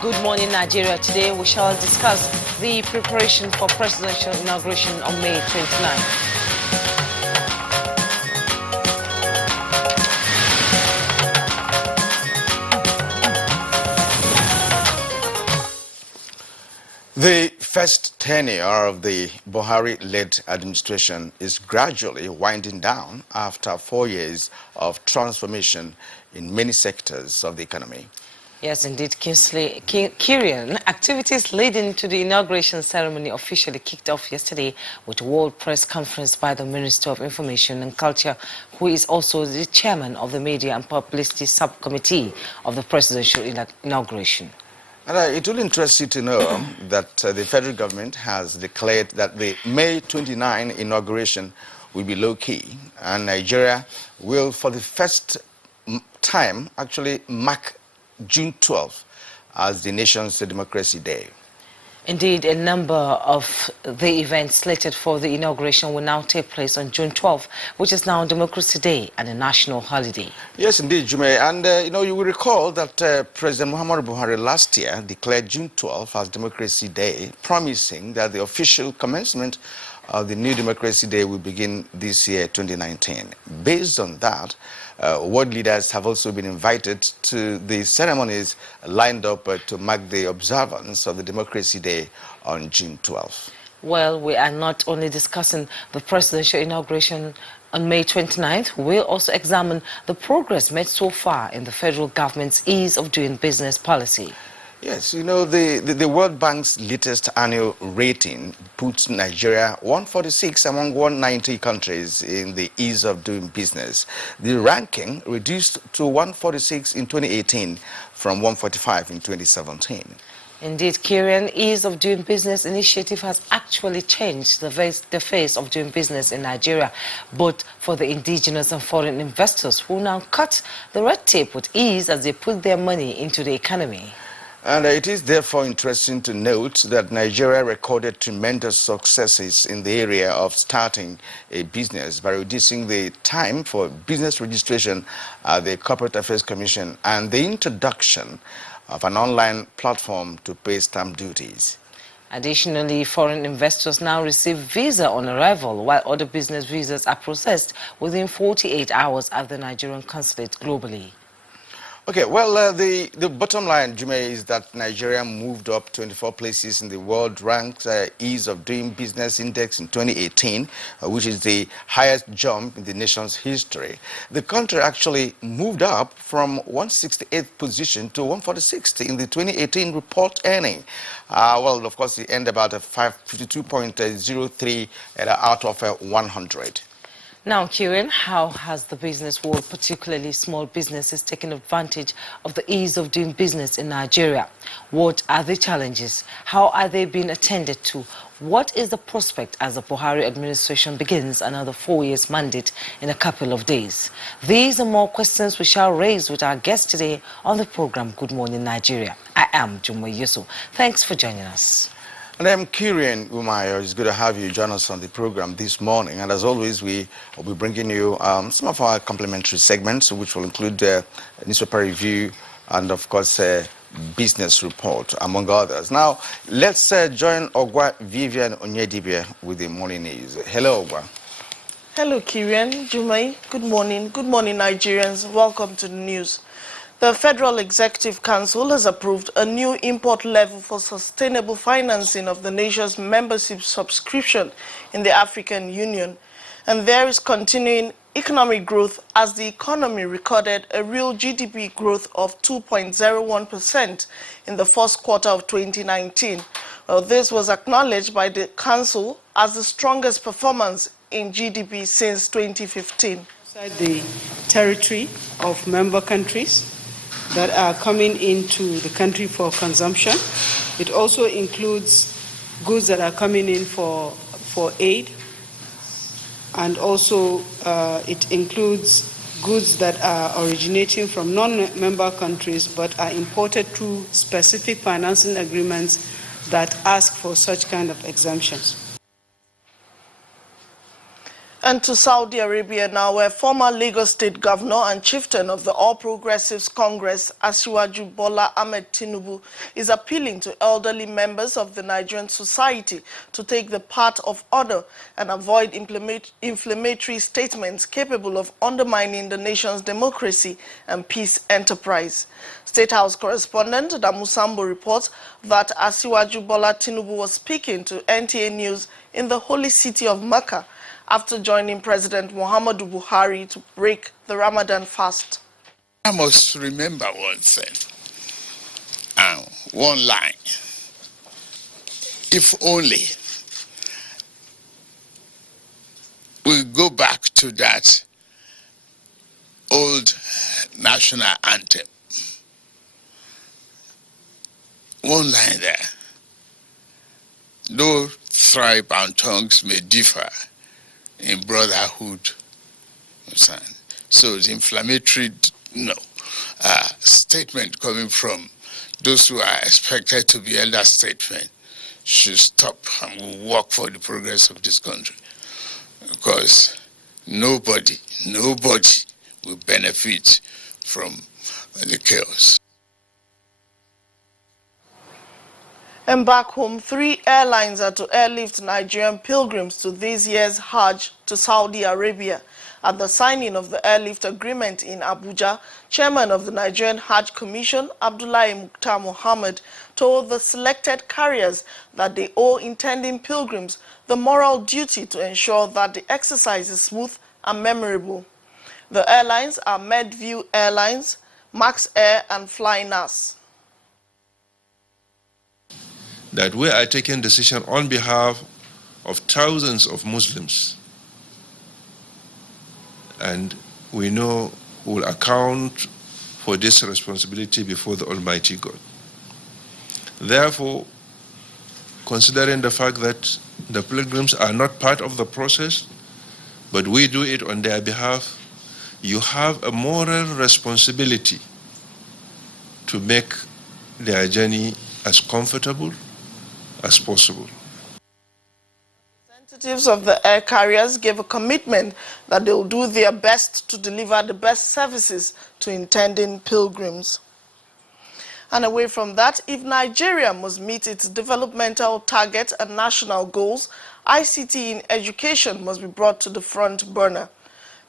Good morning, Nigeria. Today we shall discuss the preparation for presidential inauguration on May 29th. The first tenure of the Buhari-led administration is gradually winding down after 4 years of transformation in many sectors of the economy. Yes, indeed, Kingsley. Kirian, activities leading to the inauguration ceremony officially kicked off yesterday with a World Press Conference by the Minister of Information and Culture, who is also the chairman of the Media and Publicity Subcommittee of the presidential inauguration. And it will interest you to know that the federal government has declared that the May 29 inauguration will be low-key, and Nigeria will, for the first time, actually mark June 12 as the nation's Democracy Day. Indeed, a number of the events slated for the inauguration will now take place on June 12, which is now Democracy Day and a national holiday. Yes, indeed, Jume. And, you will recall that President Muhammadu Buhari last year declared June 12 as Democracy Day, promising that the official commencement of the new Democracy Day will begin this year, 2019. Based on that, world leaders have also been invited to the ceremonies lined up to mark the observance of the Democracy Day on June 12. Well, we are not only discussing the presidential inauguration on May 29th, we'll also examine the progress made so far in the federal government's ease of doing business policy. Yes, the World Bank's latest annual rating puts Nigeria 146 among 190 countries in the ease of doing business. The ranking reduced to 146 in 2018 from 145 in 2017. Indeed, Kirian, ease of doing business initiative has actually changed the face of doing business in Nigeria, both for the indigenous and foreign investors who now cut the red tape with ease as they put their money into the economy. And it is therefore interesting to note that Nigeria recorded tremendous successes in the area of starting a business by reducing the time for business registration at the Corporate Affairs Commission and the introduction of an online platform to pay stamp duties. Additionally, foreign investors now receive visa on arrival, while other business visas are processed within 48 hours at the Nigerian consulate globally. Okay, well, the bottom line, Jume, is that Nigeria moved up 24 places in the World Ranked Ease of Doing Business Index in 2018, which is the highest jump in the nation's history. The country actually moved up from 168th position to 146th in the 2018 report earning. Well, of course, it ended about a 52.03 out of 100. Now, Kieran, how has the business world, particularly small businesses, taken advantage of the ease of doing business in Nigeria? What are the challenges? How are they being attended to? What is the prospect as the Buhari administration begins another 4 years mandate in a couple of days? These and more questions we shall raise with our guest today on the program Good Morning Nigeria. I am Jumwe Yusuf. Thanks for joining us. And I'm Kirian Umayo. It's good to have you join us on the program this morning. And as always, we will be bringing you some of our complimentary segments, which will include newspaper review and, of course, business report, among others. Now, let's join Ogwa Vivian Onyedibia with the morning news. Hello, Ogwa. Hello, Kirian, Jumai. Good morning. Good morning, Nigerians. Welcome to the news. The Federal Executive Council has approved a new import level for sustainable financing of the nation's membership subscription in the African Union. And there is continuing economic growth as the economy recorded a real GDP growth of 2.01% in the first quarter of 2019. Well, this was acknowledged by the Council as the strongest performance in GDP since 2015. Outside the territory of member countries that are coming into the country for consumption. It also includes goods that are coming in for aid, and also it includes goods that are originating from non-member countries but are imported through specific financing agreements that ask for such kind of exemptions. And to Saudi Arabia now, where former Lagos State Governor and chieftain of the All Progressives Congress, Asiwaju Bola Ahmed Tinubu, is appealing to elderly members of the Nigerian society to take the path of order and avoid inflammatory statements capable of undermining the nation's democracy and peace enterprise. State House correspondent Damusambo reports that Asiwaju Bola Tinubu was speaking to NTA News in the holy city of Mecca after joining President Muhammadu Buhari to break the Ramadan fast. I must remember one thing, one line. If only we go back to that old national anthem. One line there. Though tribe and tongues may differ in brotherhood. So the inflammatory statement coming from those who are expected to be elder statesmen should stop and will work for the progress of this country. Because nobody will benefit from the chaos. And back home, 3 airlines are to airlift Nigerian pilgrims to this year's Hajj to Saudi Arabia. At the signing of the airlift agreement in Abuja, Chairman of the Nigerian Hajj Commission, Abdullahi Mukhtar Mohammed, told the selected carriers that they owe intending pilgrims the moral duty to ensure that the exercise is smooth and memorable. The airlines are Medview Airlines, Max Air, and Flynas. That we are taking decision on behalf of thousands of Muslims, and we know we will account for this responsibility before the Almighty God. Therefore, considering the fact that the pilgrims are not part of the process, but we do it on their behalf, you have a moral responsibility to make their journey as comfortable as possible. Representatives of the air carriers gave a commitment that they will do their best to deliver the best services to intending pilgrims. And away from that, if Nigeria must meet its developmental targets and national goals, ICT in education must be brought to the front burner.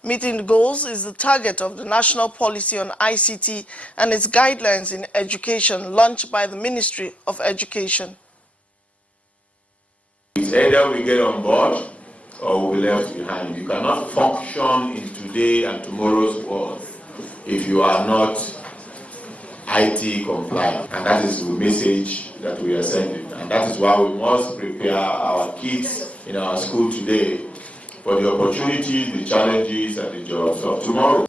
Meeting the goals is the target of the National Policy on ICT and its guidelines in education launched by the Ministry of Education. It's either we get on board or we'll be left behind. You cannot function in today and tomorrow's world if you are not IT compliant. And that is the message that we are sending. And that is why we must prepare our kids in our school today for the opportunities, the challenges, and the jobs of tomorrow.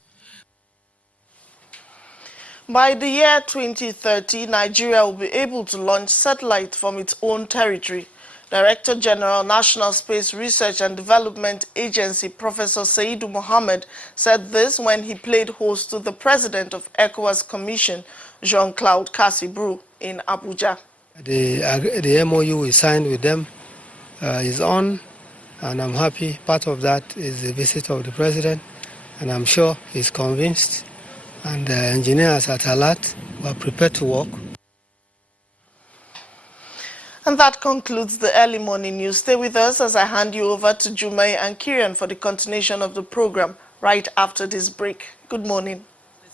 By the year 2030, Nigeria will be able to launch satellites from its own territory. Director General, National Space Research and Development Agency, Professor Saidu Mohammed, said this when he played host to the President of ECOWAS Commission, Jean-Claude Cassibru, in Abuja. The MOU we signed with them is on, and I'm happy. Part of that is the visit of the President, and I'm sure he's convinced. And the engineers at Alat were prepared to work. And that concludes the early morning news. Stay with us as I hand you over to Jumai and Kieran for the continuation of the program right after this break. Good morning.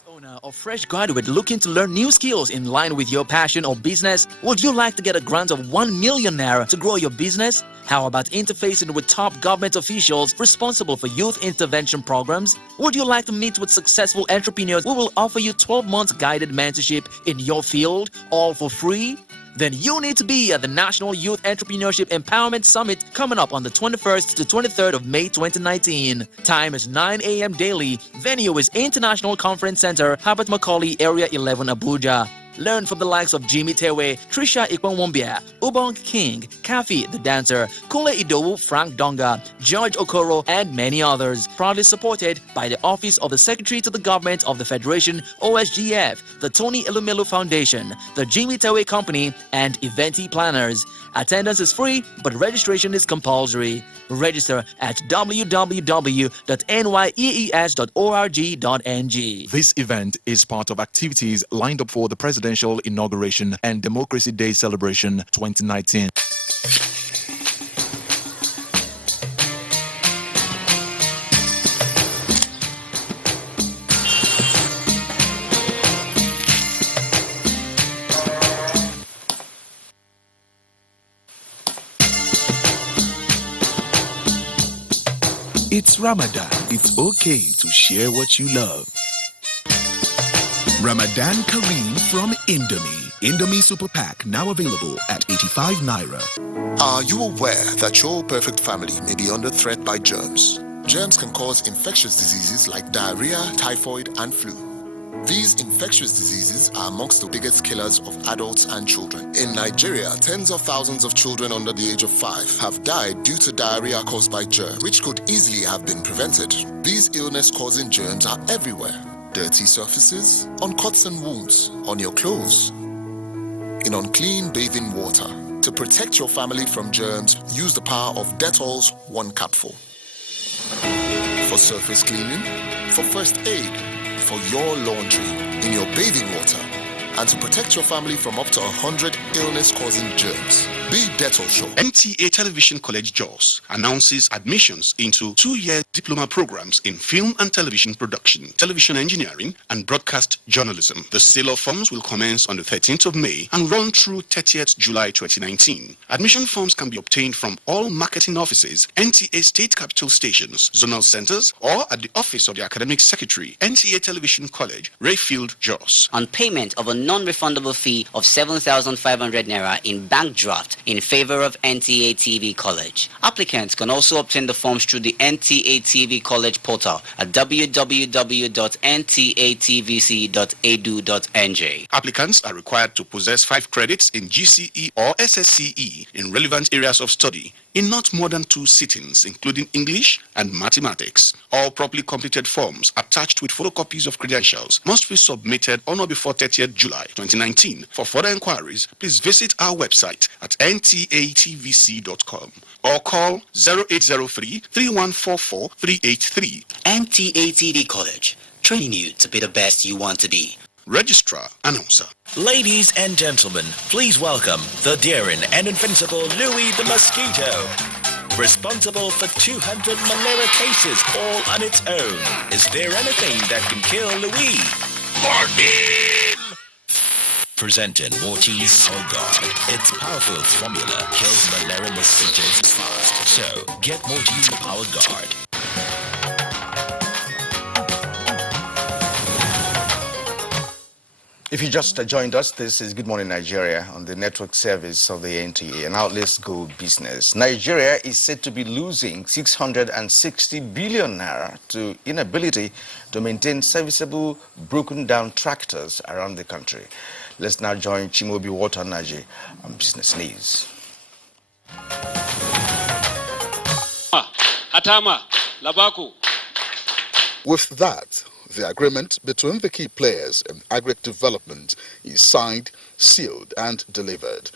Owner or fresh graduate looking to learn new skills in line with your passion or business? Would you like to get a grant of 1 million naira to grow your business? How about interfacing with top government officials responsible for youth intervention programs? Would you like to meet with successful entrepreneurs who will offer you 12 months guided mentorship in your field, all for free? Then you need to be at the National Youth Entrepreneurship Empowerment Summit coming up on the 21st to 23rd of May 2019. Time is 9 a.m. daily. Venue is International Conference Center, Herbert Macaulay, Area 11, Abuja. Learn from the likes of Jimmy Tewe, Trisha Ikwanwombia, Ubong King, Kafi the dancer, Kule Idowu, Frank Donga, George Okoro, and many others. Proudly supported by the Office of the Secretary to the Government of the Federation, OSGF, the Tony Elumelu Foundation, the Jimmy Tewe Company, and Eventi Planners. Attendance is free, but registration is compulsory. Register at www.nyees.org.ng. This event is part of activities lined up for the Presidential Inauguration and Democracy Day Celebration 2019. It's Ramadan. It's okay to share what you love. Ramadan Kareem from Indomie. Indomie Super Pack now available at 85 Naira. Are you aware that your perfect family may be under threat by germs? Germs can cause infectious diseases like diarrhea, typhoid, and flu. These infectious diseases are amongst the biggest killers of adults and children. In Nigeria, tens of thousands of children under the age of 5 have died due to diarrhea caused by germs, which could easily have been prevented. These illness-causing germs are everywhere. Dirty surfaces, on cuts and wounds, on your clothes, in unclean bathing water. To protect your family from germs, use the power of Dettol's 1 capful. For surface cleaning, for first aid, for your laundry, in your bathing water, and to protect your family from up to 100 illness-causing germs. Be Dettol sure. NTA Television College JOS announces admissions into 2-year diploma programs in film and television production, television engineering, and broadcast journalism. The sale of forms will commence on the 13th of May and run through 30th July 2019. Admission forms can be obtained from all marketing offices, NTA state capital stations, zonal centers, or at the office of the academic secretary, NTA Television College, Rayfield, JOS. On payment of a non-refundable fee of 7,500 Naira in bank draft in favor of NTA TV College. Applicants can also obtain the forms through the NTA TV College portal at www.ntatvc.edu.nj. Applicants are required to possess 5 credits in GCE or SSCE in relevant areas of study in not more than 2 sittings, including English and mathematics. All properly completed forms attached with photocopies of credentials must be submitted on or before 30th July 2019. For further inquiries, please visit our website at ntatvc.com or call 0803-3144-383. NTA TV College, training you to be the best you want to be. Registrar, Announcer. Ladies and gentlemen, please welcome the daring and invincible Louis the Mosquito. Responsible for 200 malaria cases all on its own. Is there anything that can kill Louis? Morphine! Presenting Mortise Power Guard. Its powerful formula kills malaria mosquitoes fast. So, get Mortise Power Guard. If you just joined us, this is Good Morning Nigeria on the network service of the NTA. And now let's go business. Nigeria is said to be losing 660 billion naira to inability to maintain serviceable, broken down tractors around the country. Let's now join Chimobi Watanaji on Business News. Hatama, Labaku. With that, the agreement between the key players in agric development is signed, sealed, and delivered.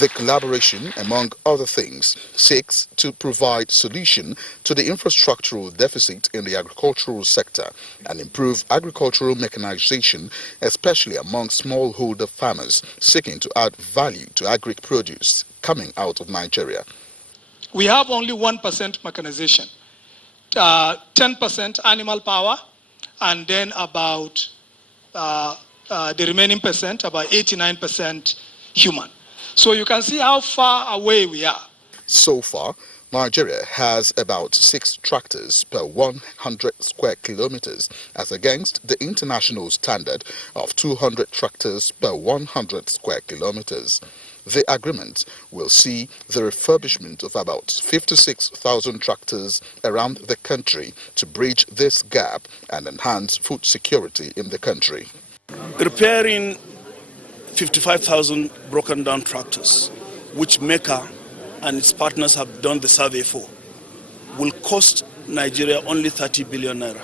The collaboration, among other things, seeks to provide solution to the infrastructural deficit in the agricultural sector and improve agricultural mechanization, especially among smallholder farmers seeking to add value to agric produce coming out of Nigeria. We have only 1% mechanization. 10% animal power, and then about the remaining percent, about 89% human. So you can see how far away we are. So far, Nigeria has about 6 tractors per 100 square kilometers, as against the international standard of 200 tractors per 100 square kilometers. The agreement will see the refurbishment of about 56,000 tractors around the country to bridge this gap and enhance food security in the country. Repairing 55,000 broken down tractors, which MECA and its partners have done the survey for, will cost Nigeria only 30 billion naira.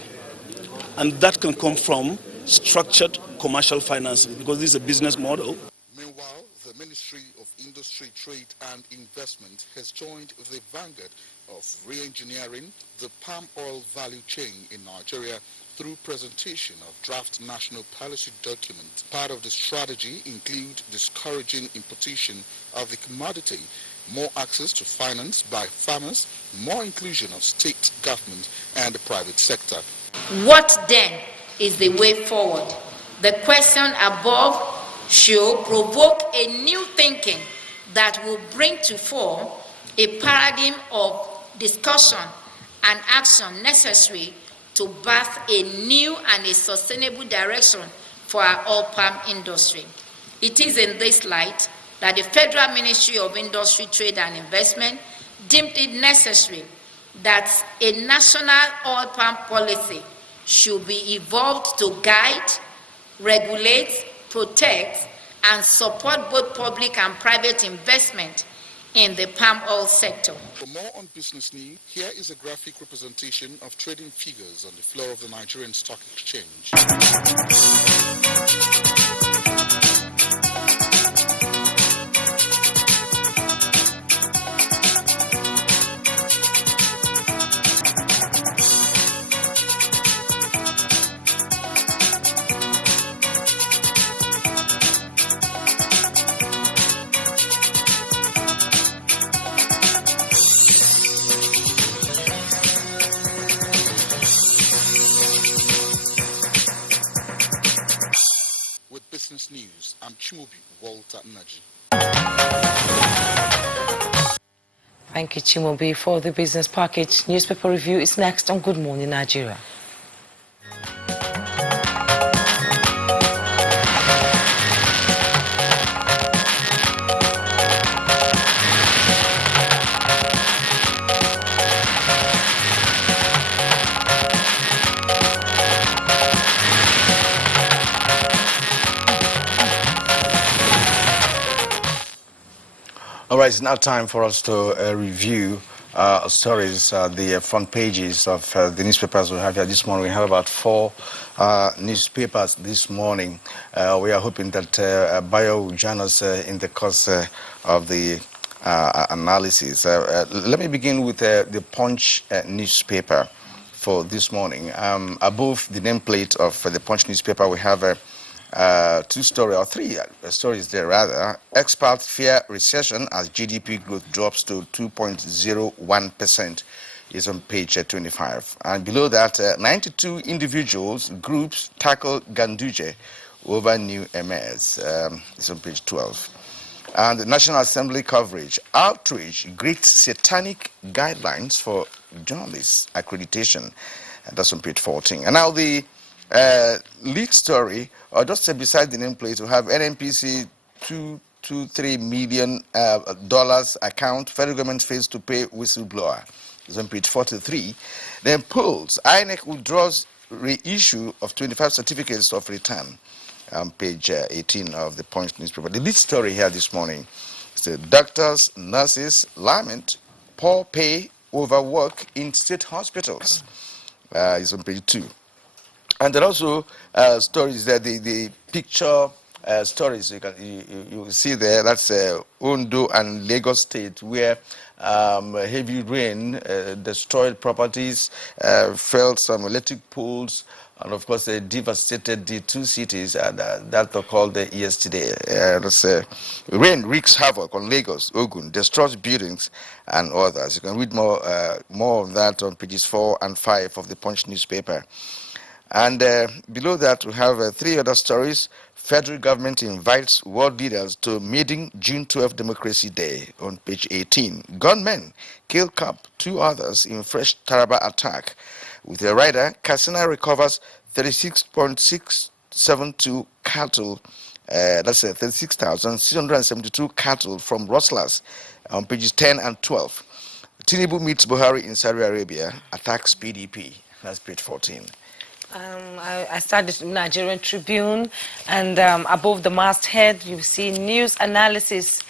And that can come from structured commercial financing, because this is a business model. Meanwhile, the Ministry of Industry, Trade and Investment has joined the vanguard of re-engineering the palm oil value chain in Nigeria through presentation of draft national policy document. Part of the strategy include discouraging importation of the commodity, more access to finance by farmers, more inclusion of state government and the private sector. What then is the way forward? The question above should provoke a new thinking that will bring to fore a paradigm of discussion and action necessary to birth a new and a sustainable direction for our oil palm industry. It is in this light that the Federal Ministry of Industry, Trade and Investment deemed it necessary that a national oil palm policy should be evolved to guide, regulate, protect, and support both public and private investment in the palm oil sector. For more on business news, here is a graphic representation of trading figures on the floor of the Nigerian Stock Exchange. Business News, I'm Chimobi Walter Naji. Thank you, Chimobi, for the business package. Newspaper review is next on Good Morning Nigeria. All right, it's now time for us to review stories, the front pages of the newspapers we have here this morning. We have about 4 newspapers this morning. We are hoping that Bayo will join us in the course of the analysis. Let me begin with the Punch newspaper for this morning. Above the nameplate of the Punch newspaper, we have 2 stories, or 3 stories there rather. Experts fear recession as GDP growth drops to 2.01%, is on page 25. And below that, 92 individuals, groups tackle Ganduje over new MS, is on page 12. And the National Assembly coverage, outreach greets satanic guidelines for journalists accreditation, and that's on page 14. And now the lead story, or just beside the nameplate, we have NNPC $223 million account. Federal government fails to pay whistleblower. It's on page 43. Then polls, INEC withdraws reissue of 25 certificates of return. Page 18 of the Punch newspaper. The lead story here this morning is that doctors, nurses lament poor pay, overwork in state hospitals. It's on page 2. And there are also stories that the picture stories you will see there. That's Ondo and Lagos State, where heavy rain destroyed properties, felled some electric poles, and of course they devastated the 2 cities that were called yesterday. Rain wreaks havoc on Lagos, Ogun, destroys buildings and others. You can read more of that on pages 4 and 5 of the Punch newspaper. And below that, we have 3 other stories. Federal government invites world leaders to meeting June 12 Democracy Day on page 18. Gunmen kill cop, 2 others in fresh Taraba attack. With a rider, Katsina recovers 36.672 cattle. That's 36,672 cattle from rustlers on pages 10 and 12. Tinubu meets Buhari in Saudi Arabia, attacks PDP. That's page 14. I started Nigerian Tribune, and above the masthead, you see news analysis.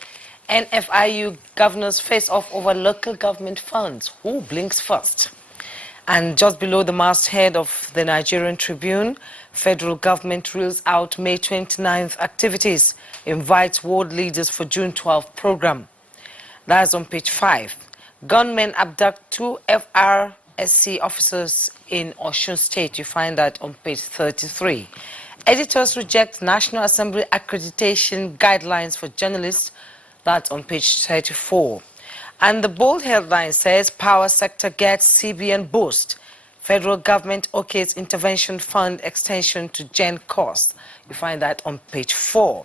NFIU governors face off over local government funds. Who blinks first? And just below the masthead of the Nigerian Tribune, federal government rules out May 29th activities, invites world leaders for June 12th program. That's on page 5. Gunmen abduct 2 FRSC officers in Osun State. You find that on page 33. Editors reject National Assembly accreditation guidelines for journalists. That's on page 34. And the bold headline says, Power sector gets CBN boost. Federal government okays intervention fund extension to Gen cost. You find that on page 4.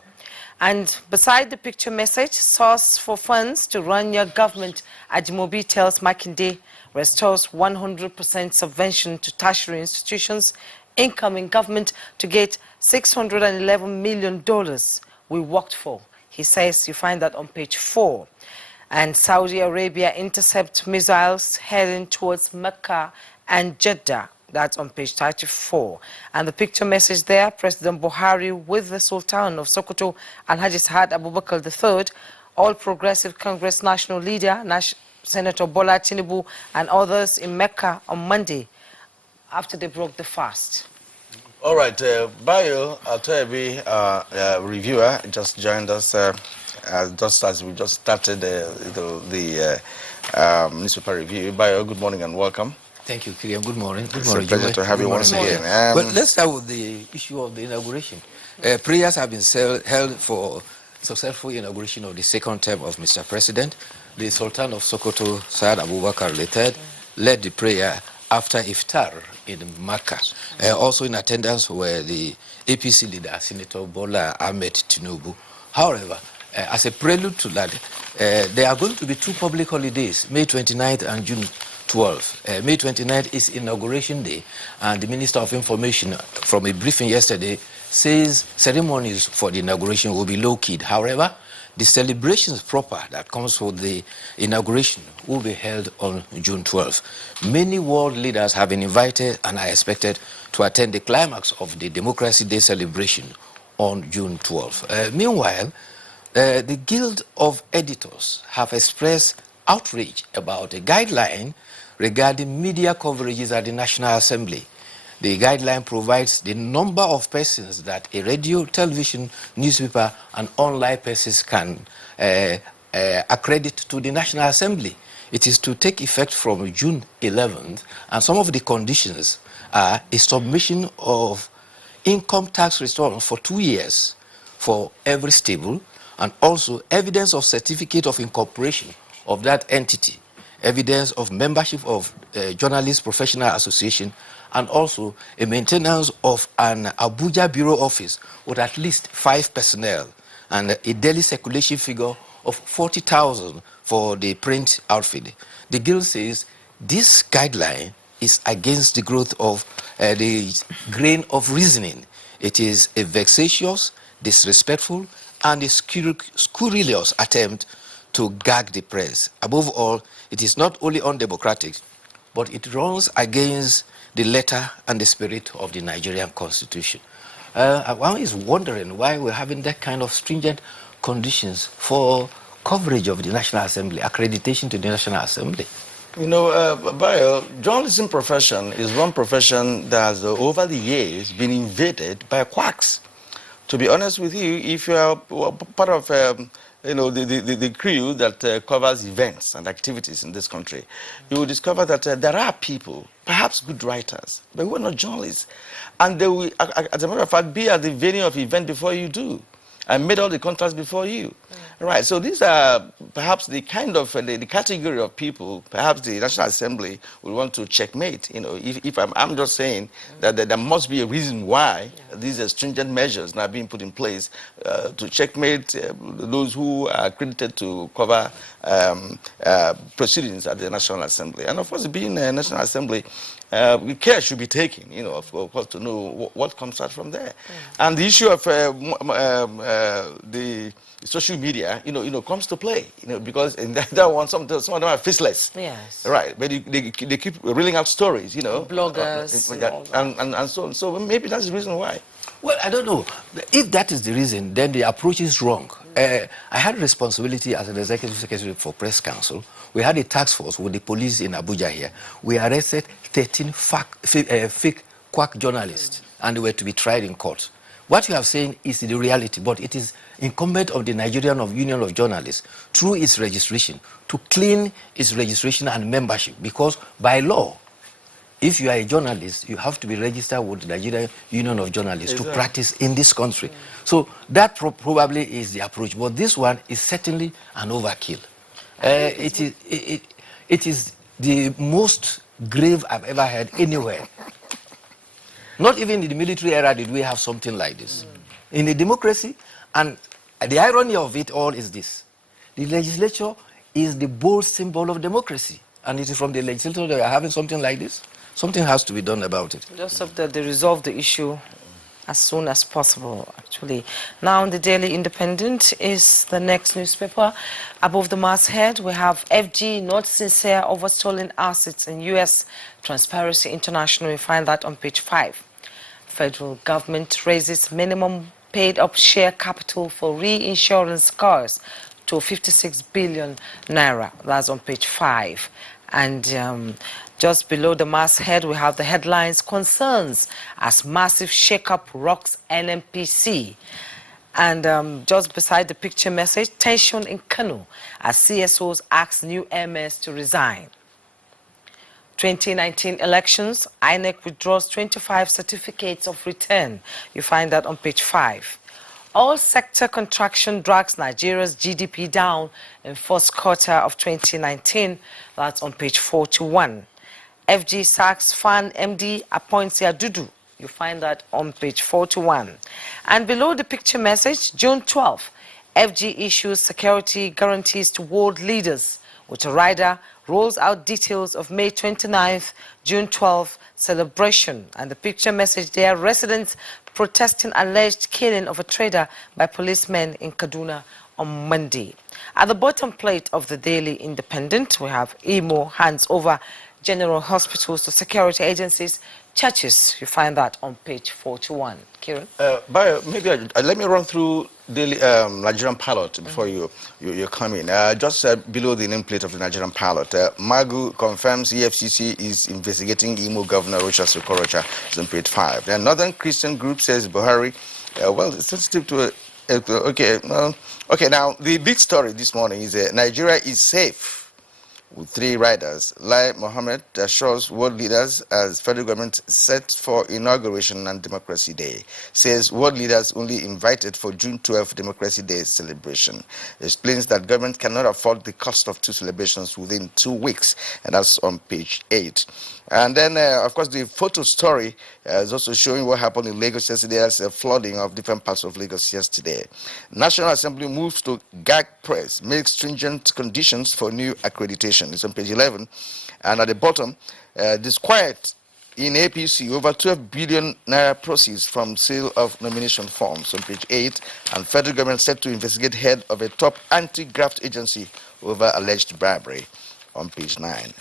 And beside the picture message, source for funds to run your government, Ajimobi tells Makinde restores 100% subvention to tertiary institutions. Incoming government to get $611 million we worked for. He says, you find that on page 4. And Saudi Arabia intercept missiles heading towards Mecca and Jeddah. That's on page 34. And the picture message there, President Buhari with the Sultan of Sokoto, Alhaji Sa'ad Abubakar III, All Progressive Congress national leader, Senator Bola Tinubu, and others in Mecca on Monday after they broke the fast. All right, Bayo Atoebi, reviewer, just joined us just as we just started the newspaper review. Bayo, good morning and welcome. Thank you, Kiriam. Good morning. Good It's morning, a pleasure to have you once again. But let's start with the issue of the inauguration. Prayers have been held for successful inauguration of the second term of Mr. President. The Sultan of Sokoto, Sa'ad Abubakar III, led the prayer after iftar in Makkah. Also in attendance were the APC leader, Senator Bola Ahmed Tinubu. However, as a prelude to that, there are going to be 2 public holidays, May 29th and June 12th. May 29th is Inauguration Day, and the Minister of Information, from a briefing yesterday, says ceremonies for the inauguration will be low-keyed. However, the celebrations proper that comes with the inauguration will be held on June 12th. Many world leaders have been invited and are expected to attend the climax of the Democracy Day celebration on June 12th. Meanwhile, the Guild of Editors have expressed outrage about a guideline regarding media coverages at the National Assembly. The guideline provides the number of persons that a radio, television, newspaper, and online persons can accredit to the National Assembly. It is to take effect from June 11th, and some of the conditions are a submission of income tax return for 2 years for every stable, and also evidence of certificate of incorporation of that entity, evidence of membership of Journalists Professional Association, and also a maintenance of an Abuja bureau office with at least 5 personnel, and a daily circulation figure of 40,000 for the print outfit. The Guild says this guideline is against the growth of the grain of reasoning. It is a vexatious, disrespectful, and a scurrilous attempt to gag the press. Above all, it is not only undemocratic, but it runs against the letter and the spirit of the Nigerian Constitution. One is wondering why we're having that kind of stringent conditions for coverage of the National Assembly, accreditation to the National Assembly. You know, Bayo, journalism profession is one profession that has, over the years, been invaded by quacks. To be honest with you, if you are part of the crew that covers events and activities in this country, you will discover that there are people, perhaps good writers, but who are not journalists. And they will, as a matter of fact, be at the venue of event before you do, and made all the contracts before you. Right, so these are perhaps the kind of, the category of people, perhaps the National Assembly will want to checkmate. You know, if I'm just saying that there must be a reason why these stringent measures now being put in place to checkmate those who are accredited to cover proceedings at the National Assembly. And of course, being a National Assembly, care should be taken, of course, to know what comes out from there. And the issue of the social media, comes to play, because in that one, some of them are faceless. Yes. Right, but they keep reeling out stories, Bloggers. And so on. So maybe that's the reason why. Well, I don't know. If that is the reason, then the approach is wrong. I had responsibility as an executive secretary for Press Council. We had a task force with the police in Abuja here. We arrested 13 fake quack journalists, and they were to be tried in court. What you have saying is the reality, but it is incumbent on the Nigerian Union of Journalists, through its registration, to clean its registration and membership, because by law, if you are a journalist, you have to be registered with the Nigerian Union of Journalists to practice in this country. So that probably is the approach, but this one is certainly an overkill. It is the most grave I've ever heard anywhere. Not even in the military era did we have something like this. In a democracy, and the irony of it all is this: the legislature is the bold symbol of democracy, and it is from the legislature that we are having something like this. Something has to be done about it. Just hope that they resolve the issue as soon as possible, actually. Now, the Daily Independent is the next newspaper. Above the masthead, we have FG not sincere over stolen assets in U.S. Transparency International. We find that on page 5. Federal government raises minimum paid-up share capital for reinsurance cars to 56 billion naira. That's on page 5. And just below the masthead, we have the headlines: concerns as massive shakeup rocks NMPC. And just beside the picture message, tension in Kano as CSOs ask new MS to resign. 2019 elections, INEC withdraws 25 certificates of return. You find that on page 5. All sector contraction drags Nigeria's GDP down in first quarter of 2019. That's on page 41. FG sacks FAN MD appoints Yadudu. You find that on page 41. And below the picture message, June 12th, FG issues security guarantees to world leaders, with a rider rolls out details of May 29th, June 12th celebration. And the picture message there: residents protesting alleged killing of a trader by policemen in Kaduna on Monday. At the bottom plate of the Daily Independent, we have Imo hands over general hospitals to security agencies, churches. You find that on page 41. Kieran? Maybe let me run through the Nigerian pilot before you come in. Just below the nameplate of the Nigerian pilot, Magu confirms EFCC is investigating Imo Governor Rocha Sokorocha. It's on page 5. The Northern Christian group says Buhari, well, it's sensitive to okay, now the big story this morning is Nigeria is safe with 3 riders. Lai Mohammed assures world leaders as federal government set for inauguration and Democracy Day. Says world leaders only invited for June 12th Democracy Day celebration. Explains that government cannot afford the cost of 2 celebrations within 2 weeks, and that's on page 8. And then, of course, the photo story is also showing what happened in Lagos yesterday. There's a flooding of different parts of Lagos yesterday. National Assembly moves to gag press, makes stringent conditions for new accreditation. It's on page 11. And at the bottom, disquiet in APC, over 12 billion naira proceeds from sale of nomination forms, on page 8. And federal government set to investigate head of a top anti-graft agency over alleged bribery, on page 9.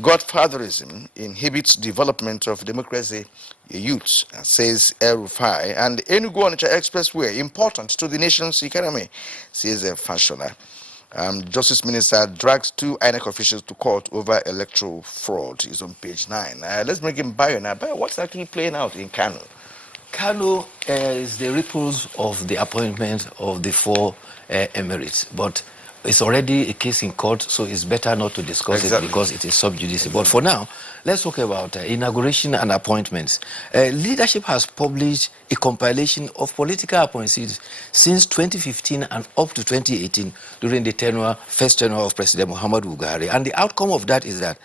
Godfatherism inhibits development of democracy youths, says El Rufai. And Enugu-Onitsha Expressway, important to the nation's economy, says a fashioner. Justice Minister drags 2 INEC officials to court over electoral fraud. Is on page 9. Let's bring him Bayo now. Bayo, what's actually playing out in Kano? Kano is the ripples of the appointment of the 4 emirates, but it's already a case in court, so it's better not to discuss it because it is sub judice. But for now, let's talk about inauguration and appointments. Leadership has published a compilation of political appointees since 2015 and up to 2018 during the first tenure of President Muhammadu Buhari. And the outcome of that is that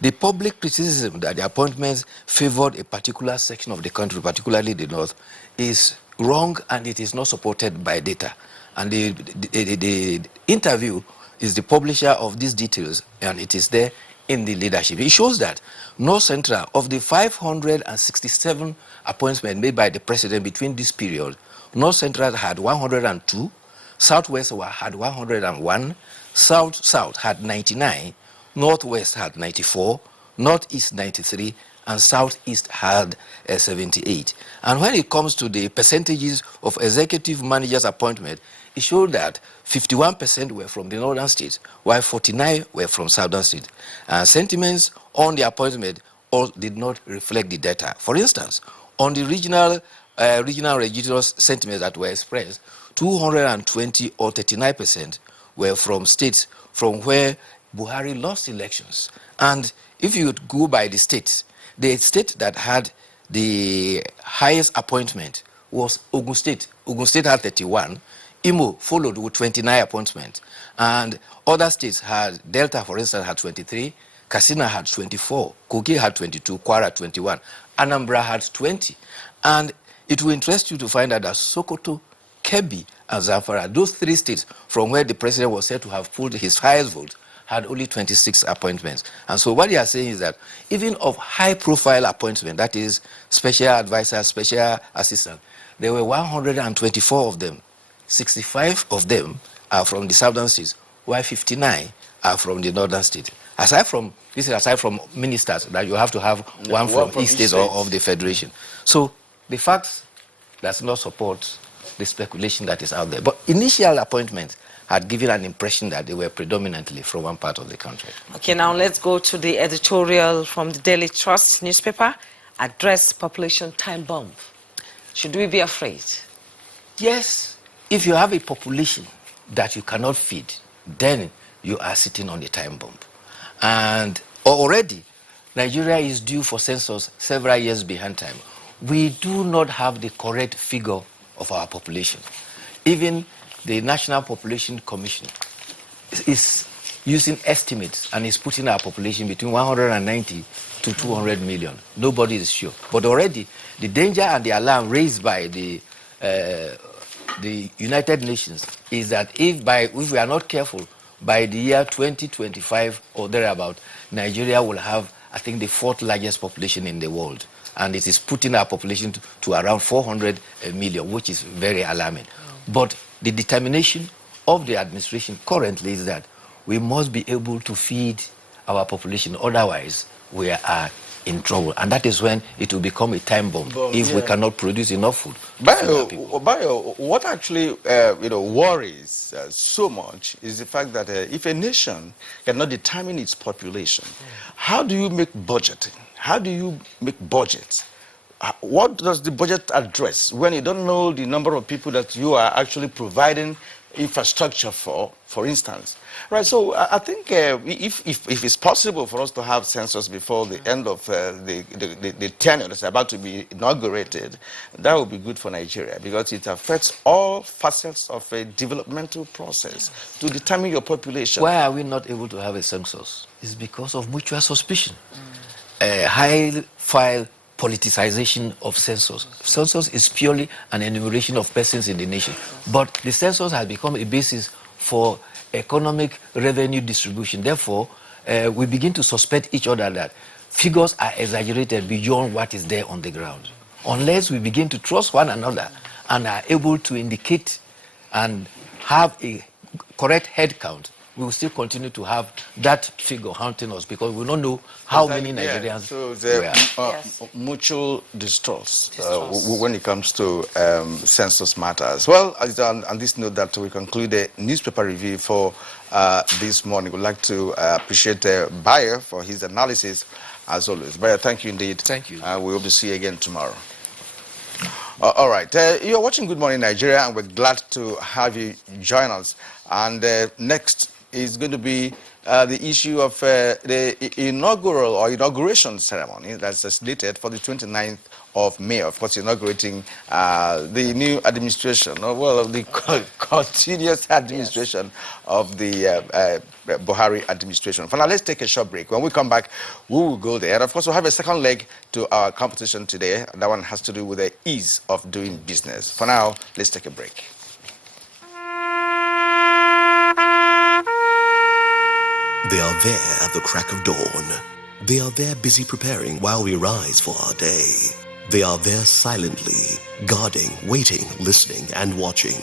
the public criticism that the appointments favored a particular section of the country, particularly the north, is wrong and it is not supported by data. And the interview is the publisher of these details, and it is there in the leadership. It shows that North Central, of the 567 appointments made by the president between this period, North Central had 102, Southwest had 101, South had 99, Northwest had 94, Northeast 93, and Southeast had 78. And when it comes to the percentages of executive managers' appointment, it showed that 51% were from the northern states, while 49 were from southern states. Sentiments on the appointment all did not reflect the data. For instance, on the regional sentiments that were expressed, 220 or 39% were from states from where Buhari lost elections. And if you go by the states, the state that had the highest appointment was Ogun State. Ogun State had 31. Imo followed with 29 appointments. And other states had, Delta, for instance, had 23. Katsina had 24. Kogi had 22. Kwara 21. Anambra had 20. And it will interest you to find out that Sokoto, Kebbi, and Zamfara, those three states from where the president was said to have pulled his highest vote, had only 26 appointments. And so what they are saying is that even of high-profile appointment, that is special advisor, special assistant, there were 124 of them. 65 of them are from the southern states, while 59 are from the northern states. Aside from ministers, that you have to have one from each state or of the federation. So the facts does not support the speculation that is out there. But initial appointments had given an impression that they were predominantly from one part of the country. Okay, now let's go to the editorial from the Daily Trust newspaper, Address Population Time Bomb. Should we be afraid? Yes, if you have a population that you cannot feed, then you are sitting on a time bomb. And already, Nigeria is due for census several years behind time. We do not have the correct figure of our population. Even the National Population Commission is using estimates and is putting our population between 190 to 200 million. Nobody is sure. But already, the danger and the alarm raised by the United Nations is that if we are not careful, by the year 2025 or thereabout, Nigeria will have, I think, the fourth largest population in the world. And it is putting our population to around 400 million, which is very alarming. But the determination of the administration currently is that we must be able to feed our population, otherwise we are in trouble. And that is when it will become a time bomb if we cannot produce enough food. Bayo, what actually worries so much is the fact that if a nation cannot determine its population, how do you make budgeting? How do you make budgets? What does the budget address when you don't know the number of people that you are actually providing infrastructure for instance? Right, so I think if it's possible for us to have census before the end of the tenure that's about to be inaugurated, that would be good for Nigeria because it affects all facets of a developmental process to determine your population. Why are we not able to have a census? It's because of mutual suspicion. High-file politicization of census. Census is purely an enumeration of persons in the nation. But the census has become a basis for economic revenue distribution. Therefore, we begin to suspect each other that figures are exaggerated beyond what is there on the ground. Unless we begin to trust one another and are able to indicate and have a correct head count, we will still continue to have that figure haunting us because we don't know how many Nigerians so the mutual distrust when it comes to census matters. Well, on this note that we conclude the newspaper review for this morning. We'd like to appreciate Bayo for his analysis as always. Bayo, thank you indeed. Thank you. We hope to see you again tomorrow. All right, you're watching Good Morning Nigeria, and we're glad to have you join us. And next is going to be the issue of the inauguration ceremony that's slated for the 29th of May, of course, inaugurating the new administration, or well, the continuous administration of the Buhari administration. For now, let's take a short break. When we come back, we will go there. And of course, we'll have a second leg to our competition today. That one has to do with the ease of doing business. For now, let's take a break. They are there at the crack of dawn. They are there busy preparing while we rise for our day. They are there silently, guarding, waiting, listening, and watching.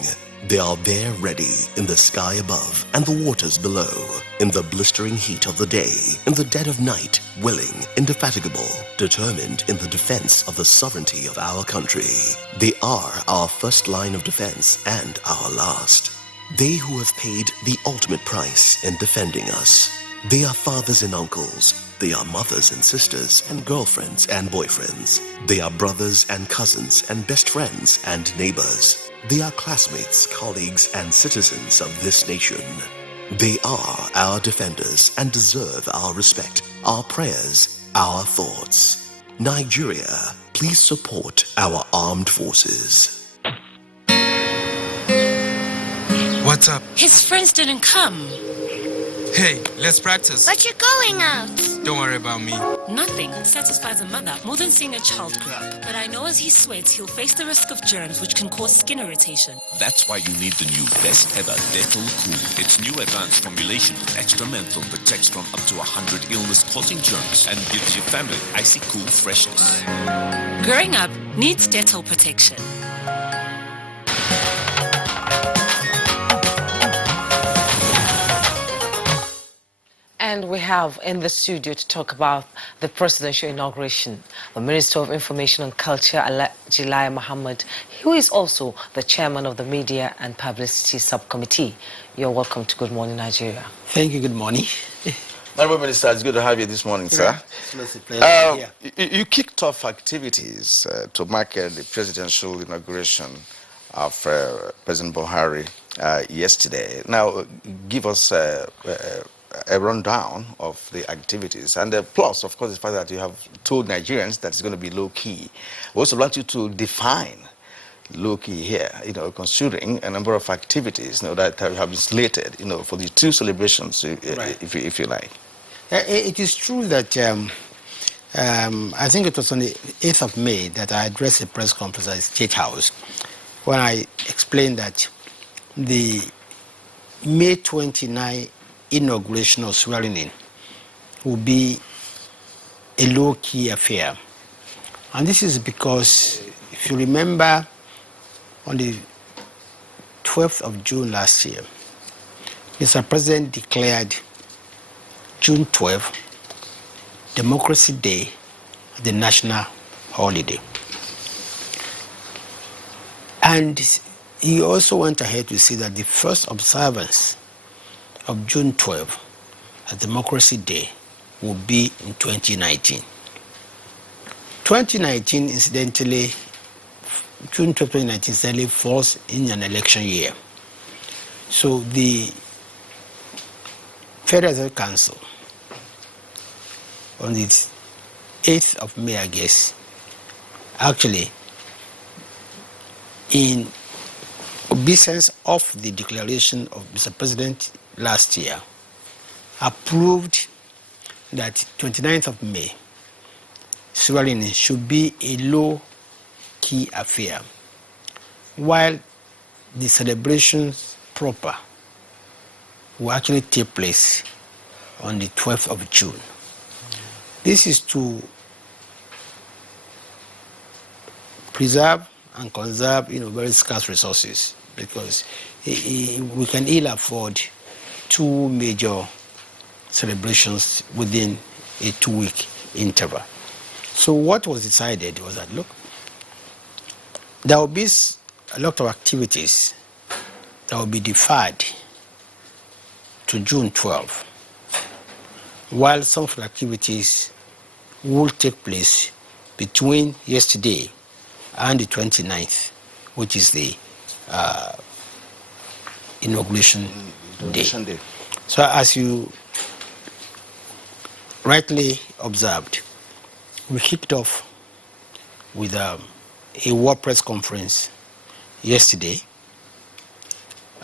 They are there ready in the sky above and the waters below, in the blistering heat of the day, in the dead of night, willing, indefatigable, determined in the defense of the sovereignty of our country. They are our first line of defense and our last. They who have paid the ultimate price in defending us. They are fathers and uncles. They are mothers and sisters and girlfriends and boyfriends. They are brothers and cousins and best friends and neighbors. They are classmates, colleagues, and citizens of this nation. They are our defenders and deserve our respect, our prayers, our thoughts. Nigeria, please support our armed forces. What's up? His friends didn't come. Hey, let's practice. But you're going out. Don't worry about me. Nothing satisfies a mother more than seeing a child grow up. But I know as he sweats, he'll face the risk of germs which can cause skin irritation. That's why you need the new best ever Dettol Cool. Its new advanced formulation with extra menthol protects from up to 100 illness-causing germs and gives your family icy cool freshness. Growing up needs Dettol protection. And we have in the studio to talk about the presidential inauguration, the Minister of Information and Culture, Alhaji Muhammad, who is also the chairman of the Media and Publicity Subcommittee. You're welcome to Good Morning Nigeria. Thank you. Good morning. Honorable Minister, it's good to have you this morning, sir. It's a pleasure. You kicked off activities to mark the presidential inauguration of President Buhari yesterday. Now, give us a rundown of the activities, and plus, of course, the fact that you have told Nigerians that it's going to be low-key. We also want you to define low-key here, considering a number of activities, that have been slated, for the two celebrations, Right. if you like. It is true that I think it was on the 8th of May that I addressed a press conference at the State House when I explained that the May 29 inauguration or swearing in will be a low-key affair. And this is because, if you remember, on the 12th of June last year, Mr. President declared June 12th Democracy Day, the national holiday. And he also went ahead to say that the first observance of June 12th, a Democracy Day, will be in 2019. 2019, incidentally, June 12, 2019, incidentally falls in an election year. So the Federal Council, on the 8th of May, I guess, actually, in obeisance of the declaration of Mr. President last year, approved that 29th of May swearing in should be a low-key affair, while the celebrations proper will actually take place on the 12th of June. This is to preserve and conserve, very scarce resources, because we can ill afford two major celebrations within a 2-week interval. So what was decided was that, look, there will be a lot of activities that will be deferred to June 12, while some of the activities will take place between yesterday and the 29th, which is the inauguration day. So as you rightly observed, we kicked off with a World Press Conference yesterday.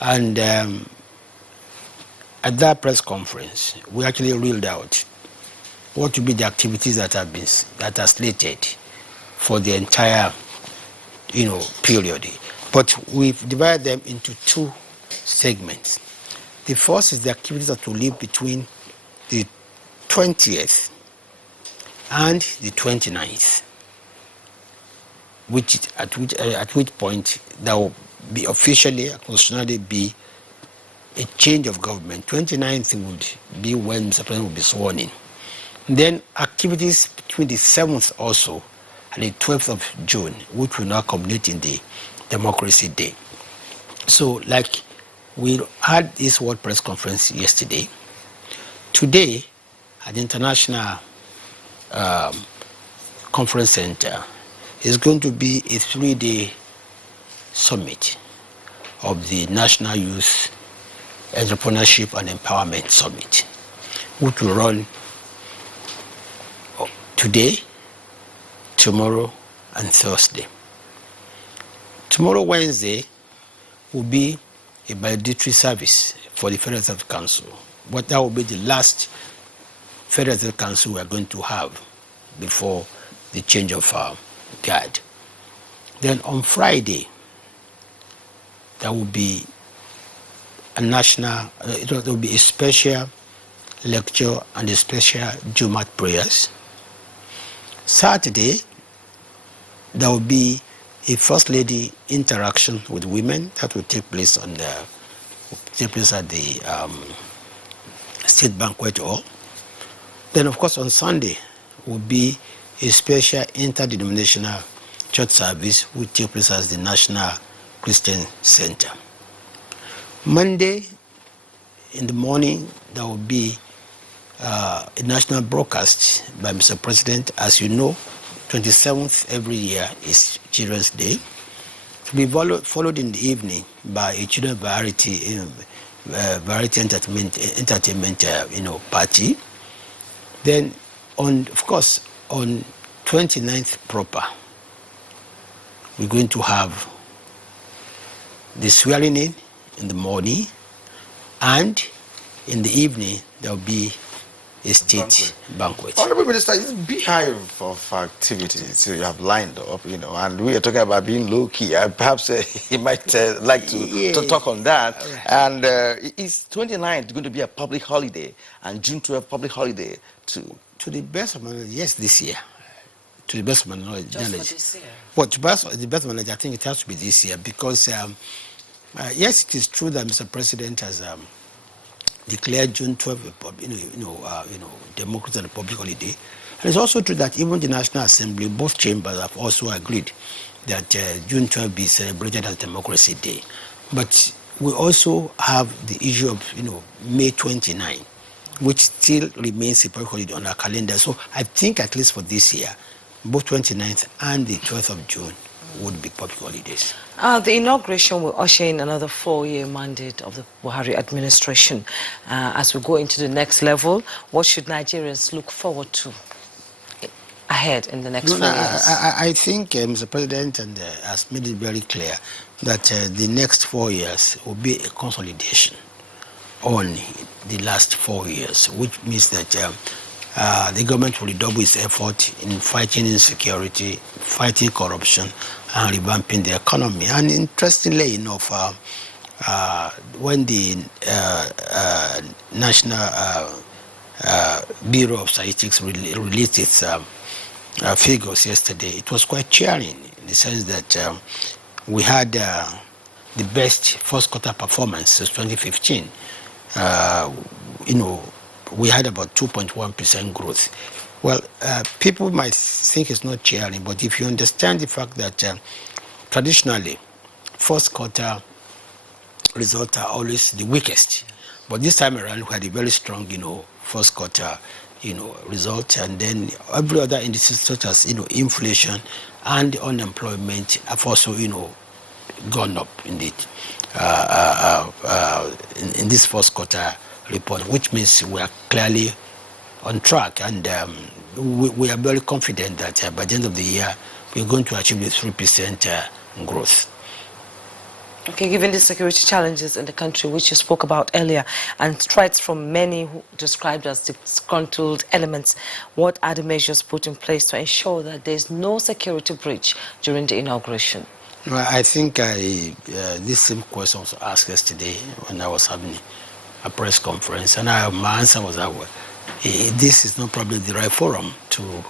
And at that press conference, we actually ruled out what will be the activities that are slated for the entire, period. But we've divided them into two segments. The first is the activities that will live between the 20th and the 29th, at which point there will be officially, constitutionally be a change of government. 29th would be when Mr. President will be sworn in. Then activities between the 7th also and the 12th of June, which will now culminate in the Democracy Day. So, like we had this World Press Conference yesterday, today at the International Conference Center is going to be a 3-day summit of the National Youth Entrepreneurship and Empowerment Summit, which will run today, tomorrow, and Thursday. Tomorrow, Wednesday, will be a valedictory service for the Federal Reserve Council. But that will be the last Federal Reserve Council we are going to have before the change of guard. Then on Friday, there will be a there will be a special lecture and a special Jumat prayers. Saturday, there will be a First Lady interaction with women that will take place at the State Banquet Hall. Then, of course, on Sunday will be a special interdenominational church service which take place at the National Christian Center. Monday in the morning, there will be a national broadcast by Mr. President. As you know, 27th every year is Children's Day. To be followed in the evening by a children variety entertainment party. Then, on 29th proper, we're going to have the swearing in the morning, and in the evening there will be a state banquet. Honorable Minister, it's a beehive of activities you have lined up, and we are talking about being low-key. Perhaps you might like to talk on that. Right. And is 29th going to be a public holiday, and June 12th public holiday too? To the best of my knowledge, yes, this year. To the best of my knowledge. Just for this year? Well, to the best of my knowledge, I think it has to be this year because, yes, it is true that Mr. President has declared June 12th, democracy and a public holiday. And it's also true that even the National Assembly, both chambers have also agreed that June 12th be celebrated as Democracy Day. But we also have the issue of, May 29, which still remains a public holiday on our calendar. So I think at least for this year, both 29th and the 12th of June would be public holidays. The inauguration will usher in another 4-year mandate of the Buhari administration. As we go into the next level, what should Nigerians look forward to ahead in the next 4 years? I think Mr. President has made it very clear that the next 4 years will be a consolidation on the last 4 years, which means that the government will redouble its effort in fighting insecurity, fighting corruption, and revamping the economy. And interestingly enough, when the National Bureau of Statistics released its figures yesterday, it was quite cheering in the sense that we had the best first quarter performance since 2015. We had about 2.1% growth. Well, people might think it's not cheering, but if you understand the fact that traditionally, first quarter results are always the weakest. But this time around, we had a very strong, first quarter, result, and then every other indices such as, inflation and unemployment have also, gone up indeed in this first quarter report, which means we are clearly on track, and we are very confident that by the end of the year we're going to achieve the 3% growth. Okay, given the security challenges in the country, which you spoke about earlier, and threats from many who described as disgruntled elements, what are the measures put in place to ensure that there's no security breach during the inauguration? Well, I think this same question was asked yesterday when I was having a press conference, and my answer was that this is not probably the right forum to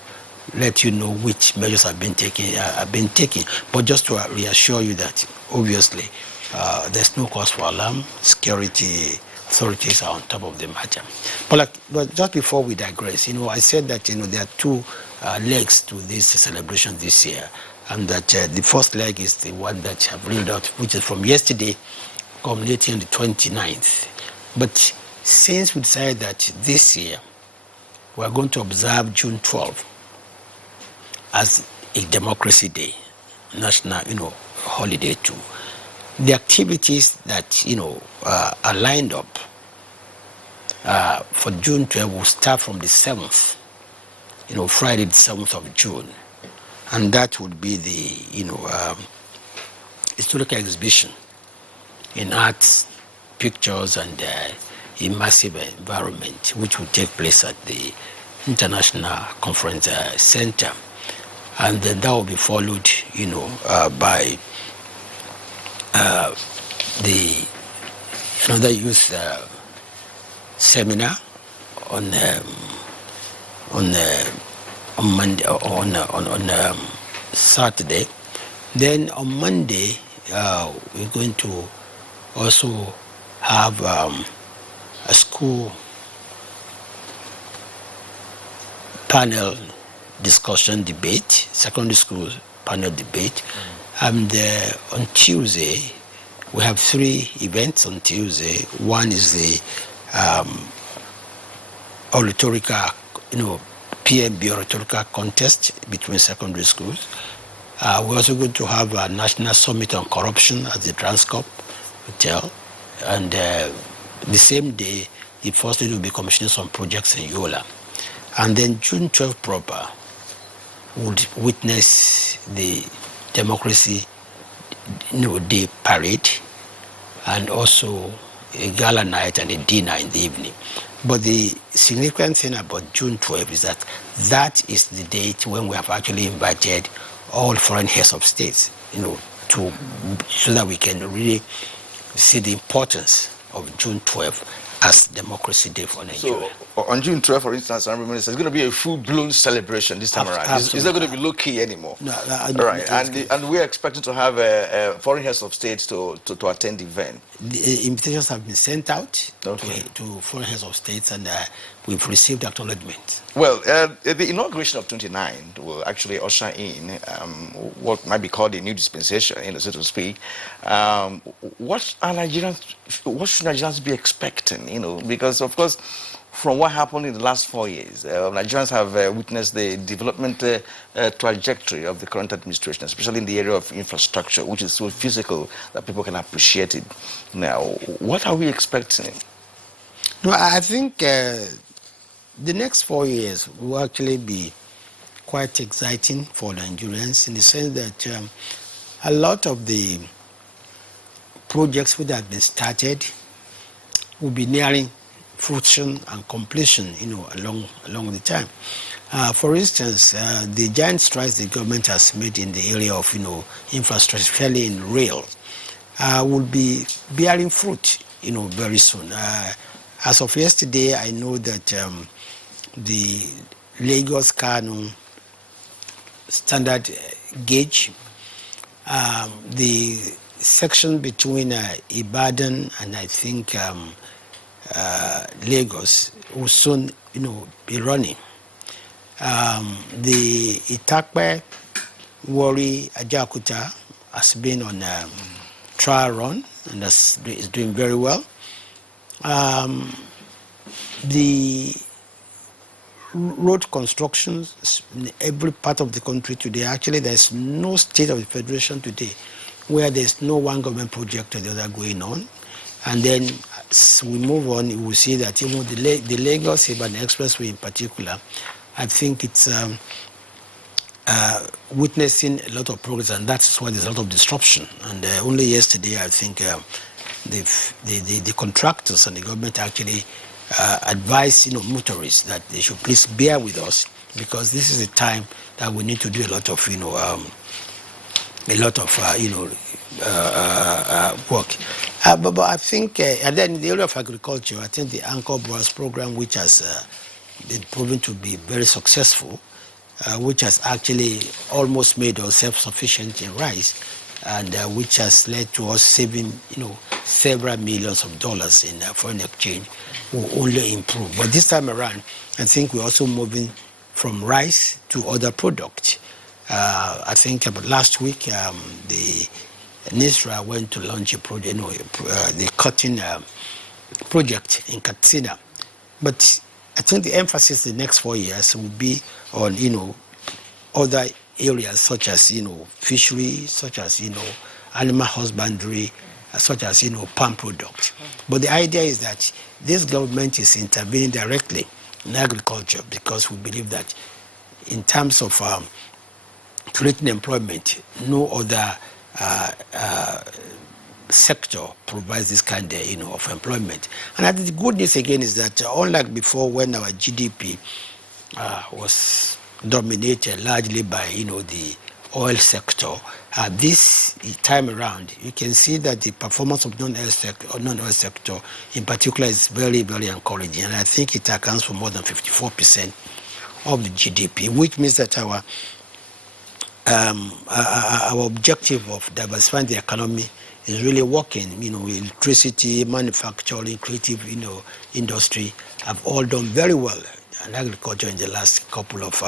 let you know which measures have been taken. But just to reassure you that obviously there's no cause for alarm. Security authorities are on top of the matter. But just before we digress, I said that there are two legs to this celebration this year, and that the first leg is the one that I've read out, which is from yesterday, culminating on the 29th. But since we decided that this year we are going to observe June 12th as a democracy day, national, holiday too, the activities that are lined up for June 12th will start from the 7th, Friday the 7th of June, and that would be the historical exhibition in arts, pictures, and immersive environment, which will take place at the International Conference Center. And then that will be followed, by another youth seminar on Monday, on Saturday. Then on Monday, we're going to also have a school panel discussion debate, secondary school panel debate. And on Tuesday, we have 3 events on Tuesday. One is the oratorical, PMB oratorical contest between secondary schools. We're also going to have a national summit on corruption at the Transcorp Hotel. And the same day, the first day will be commissioning some projects in Yola. And then June 12th proper would witness the Democracy Day parade, and also a gala night and a dinner in the evening. But the significant thing about June 12th is that is the date when we have actually invited all foreign heads of states, so that we can really see the importance of June 12th as Democracy Day for Nigeria. So on June 12th, for instance, it's going to be a full-blown celebration this time around. It's not going to be low-key anymore. No, right. And we're expecting to have foreign heads of states to attend the event. The invitations have been sent out to foreign heads of states, and we've received acknowledgement. Well, the inauguration of 29 will actually usher in what might be called a new dispensation, so to speak. What should Nigerians be expecting? Because of course, from what happened in the last 4 years, Nigerians have witnessed the development trajectory of the current administration, especially in the area of infrastructure, which is so physical that people can appreciate it. Now, what are we expecting? No, I think the next 4 years will actually be quite exciting for Nigerians, in the sense that a lot of the projects which have been started will be nearing fruition and completion, along the time. For instance, the giant strides the government has made in the area of, infrastructure, especially in rail, will be bearing fruit, very soon. As of yesterday, I know that the Lagos-Kano standard gauge, the section between Ibadan and I think Lagos will soon, be running. The Itakpe, Warri, Ajaokuta has been on a trial run and is doing very well. The road constructions in every part of the country today, actually there's no state of the federation today where there's no one government project or the other going on. And then as we move on, you will see that even the Lagos-Ibadan Expressway in particular, I think it's witnessing a lot of progress, and that's why there's a lot of disruption. And only yesterday, I think the contractors and the government actually advised motorists that they should please bear with us, because this is a time that we need to do a lot of work. But I think, and then in the area of agriculture, I think the Anchor Boas program, which has been proven to be very successful, which has actually almost made us self-sufficient in rice, and which has led to us saving, several millions of dollars in foreign exchange, will only improve. But this time around, I think we're also moving from rice to other products. I think about last week, the NISRA went to launch a project, the cotton project in Katsina. But I think the emphasis the next 4 years will be on, other areas such as, fishery, such as, animal husbandry, such as, palm products. But the idea is that this government is intervening directly in agriculture, because we believe that in terms of creating employment, no other sector provides this kind of employment. And I think the good news again is that unlike before, when our GDP was dominated largely by the oil sector, this time around you can see that the performance of non-oil sector in particular is very, very encouraging, and I think it accounts for more than 54% of the GDP, which means that our objective of diversifying the economy is really working. Electricity, manufacturing, creative, industry have all done very well, and agriculture in the last couple of,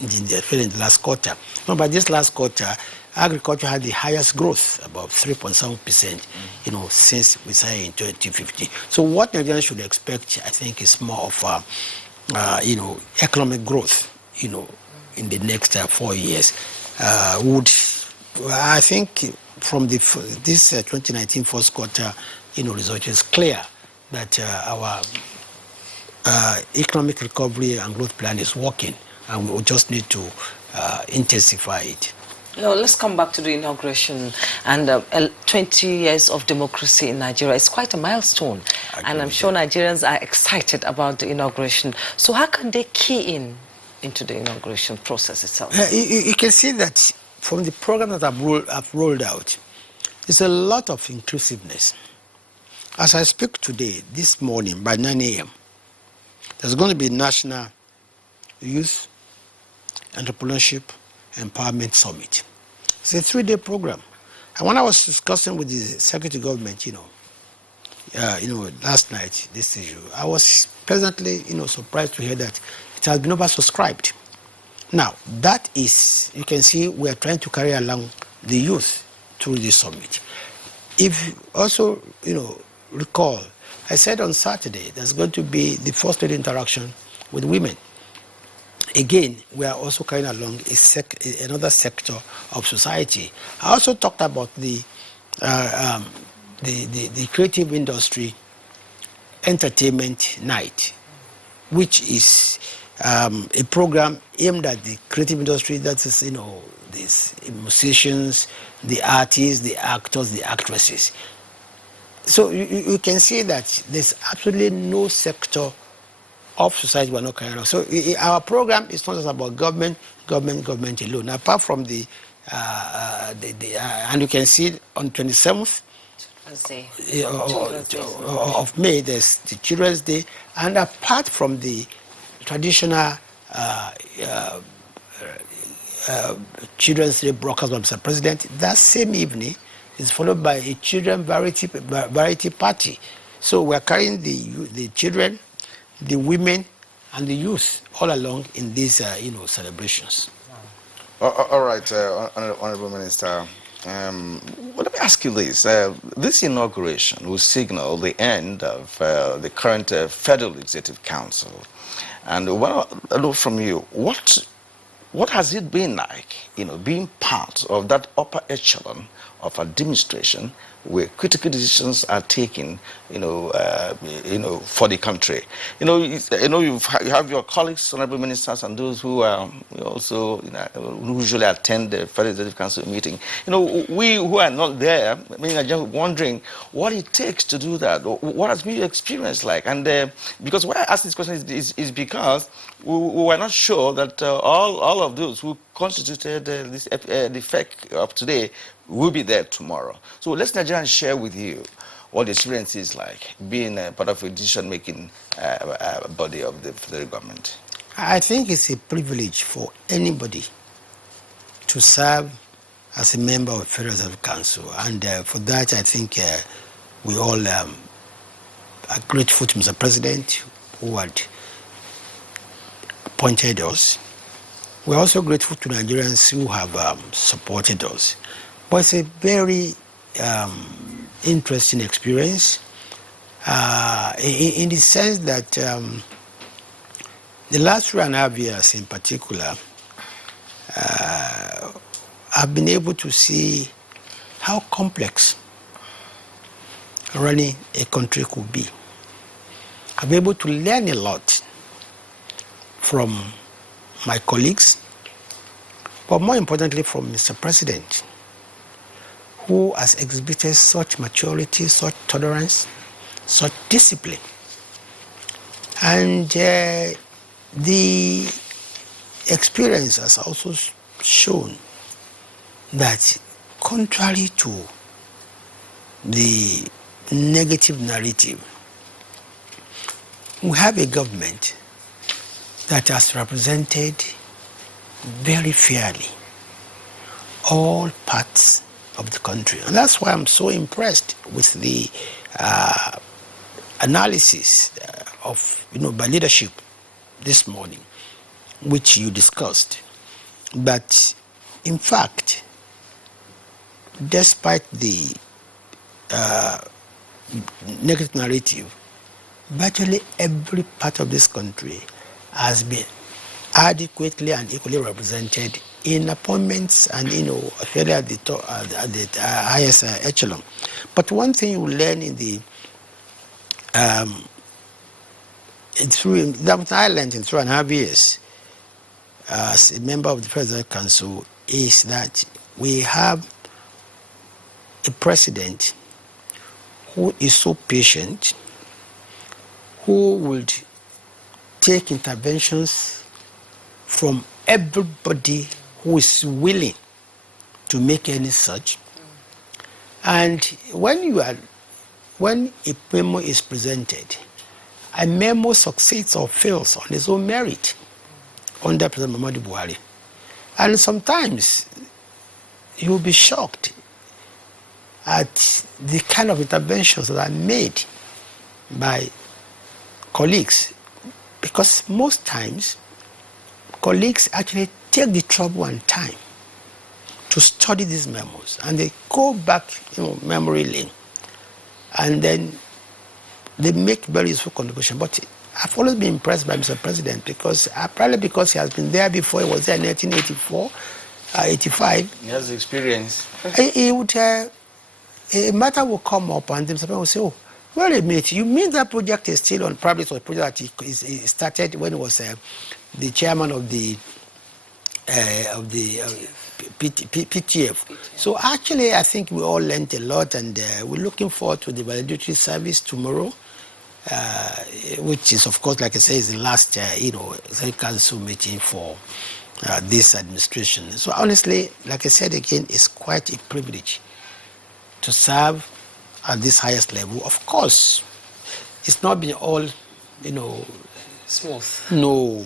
in the last quarter. But this last quarter, agriculture had the highest growth, about 3.7%, since we started in 2015. So what Nigerians should expect, I think, is more of, economic growth, in the next 4 years. I think from this 2019 first quarter, result is clear that our economic recovery and growth plan is working, and we just need to intensify it. Now, let's come back to the inauguration. And 20 years of democracy in Nigeria is quite a milestone. And I'm sure Nigerians are excited about the inauguration. So how can they key into the inauguration process itself? You can see that from the program that I've rolled out, there's a lot of inclusiveness. As I speak today, this morning by 9 a.m., there's going to be National Youth Entrepreneurship Empowerment Summit. It's a 3-day program. And when I was discussing with the Secretary Government, last night, this issue, I was pleasantly, surprised to hear that it has been oversubscribed. Now, that is, you can see we are trying to carry along the youth through this summit. If you also, recall, I said on Saturday, there's going to be the first lady interaction with women. Again, we are also carrying along another sector of society. I also talked about the creative industry entertainment night, which is a program aimed at the creative industry. That is, these musicians, the artists, the actors, the actresses. So you can see that there's absolutely no sector of society we're not carrying out. So our program is not just about government alone. Apart from and you can see on 27th of May, there's the Children's Day, and apart from the traditional Children's Day broadcast by Mr. President, that same evening is followed by a children variety party. So we're carrying the children, the women, and the youth all along in these celebrations. All right, Honorable Minister. Let me ask you this. This inauguration will signal the end of the current Federal Executive Council. And I know from you, what has it been like, being part of that upper echelon of administration where critical decisions are taken, for the country. You have your colleagues, honorable ministers, and those who also usually attend the Federal Executive Council meeting. We who are not there, are just wondering what it takes to do that. What has been your experience like? And because why I ask this question is because we were not sure that all of those who constituted the FEC of today will be there tomorrow. So let's Nigerians share with you what the experience is like being part of a decision-making body of the federal government. I think it's a privilege for anybody to serve as a member of the Federal Executive Council, and for that I think we all are grateful to Mr. President who had appointed us. We're also grateful to Nigerians who have supported us. But it's a very interesting experience in the sense that the last 3.5 years in particular, I've been able to see how complex running a country could be. I've been able to learn a lot from my colleagues, but more importantly from Mr. President, who has exhibited such maturity, such tolerance, such discipline. And the experience has also shown that contrary to the negative narrative, we have a government that has represented very fairly all parts of the country. And that's why I'm so impressed with the analysis by leadership this morning, which you discussed. But in fact, despite the negative narrative, virtually every part of this country has been adequately and equally represented in appointments and, fairly at the highest echelon. But one thing you learn in the that I learned in 3.5 years as a member of the Federal Council is that we have a president who is so patient, who would take interventions from everybody who is willing to make any such. And when a memo is presented, a memo succeeds or fails on its own merit under President Muhammadu Buhari. And sometimes you'll be shocked at the kind of interventions that are made by colleagues, because most times colleagues actually take the trouble and time to study these memos, and they go back memory lane, and then they make very useful contribution. But I've always been impressed by Mr. President because probably because he has been there before. He was there in 1984, 85. He has experience. He would a matter will come up, and Mr. President will say, "Oh, wait a minute, you mean that project is still on?" Probably it was a project that he started when he was the chairman of the PTF. So actually, I think we all learned a lot, and we're looking forward to the valedictory service tomorrow, which is, of course, like I say, is the last council meeting for this administration. So honestly, like I said again, it's quite a privilege to serve at this highest level. Of course, it's not been all, smooth. No.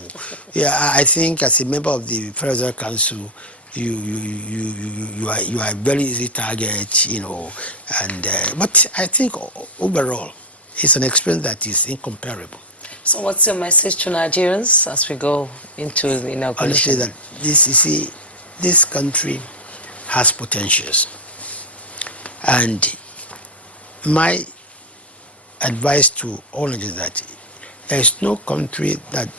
Yeah, I think as a member of the Federal Council, you are a very easy target, and but I think overall, it's an experience that is incomparable. So what's your message to Nigerians as we go into the inauguration? Honestly, this country has potentials. And my advice to all Nigerians is that there is no country that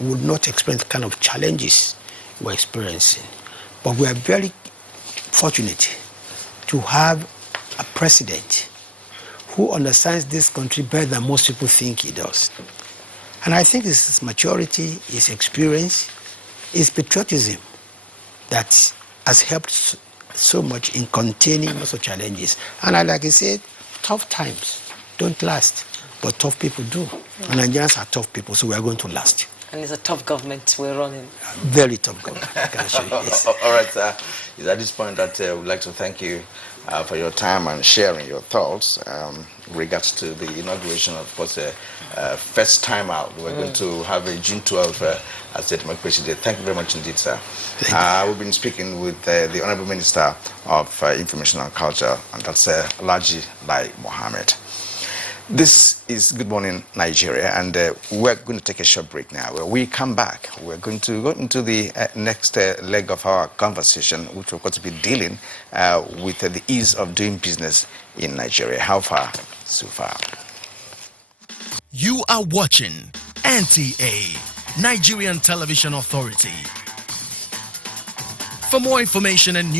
would not experience the kind of challenges we're experiencing. But we are very fortunate to have a president who understands this country better than most people think he does. And I think it's his maturity, his experience, his patriotism that has helped so much in containing most of the challenges. And like I said, tough times don't last, but tough people do. And Nigerians are tough people, so we are going to last. And it's a tough government we're running. Very tough government, I can assure you. Yes. All right, sir. It's at this point that we'd like to thank you for your time and sharing your thoughts in regards to the inauguration, of course, first time out. We're going to have a June 12 as the Democracy Day. Thank you very much indeed, sir. We've been speaking with the Honorable Minister of Information and Culture, and that's Alhaji Lai Mohammed. This is Good Morning Nigeria, and we're going to take a short break now. When we come back, we're going to go into the next leg of our conversation, which we're going to be dealing with the ease of doing business in Nigeria. How far? So far. You are watching NTA, Nigerian Television Authority. For more information and news,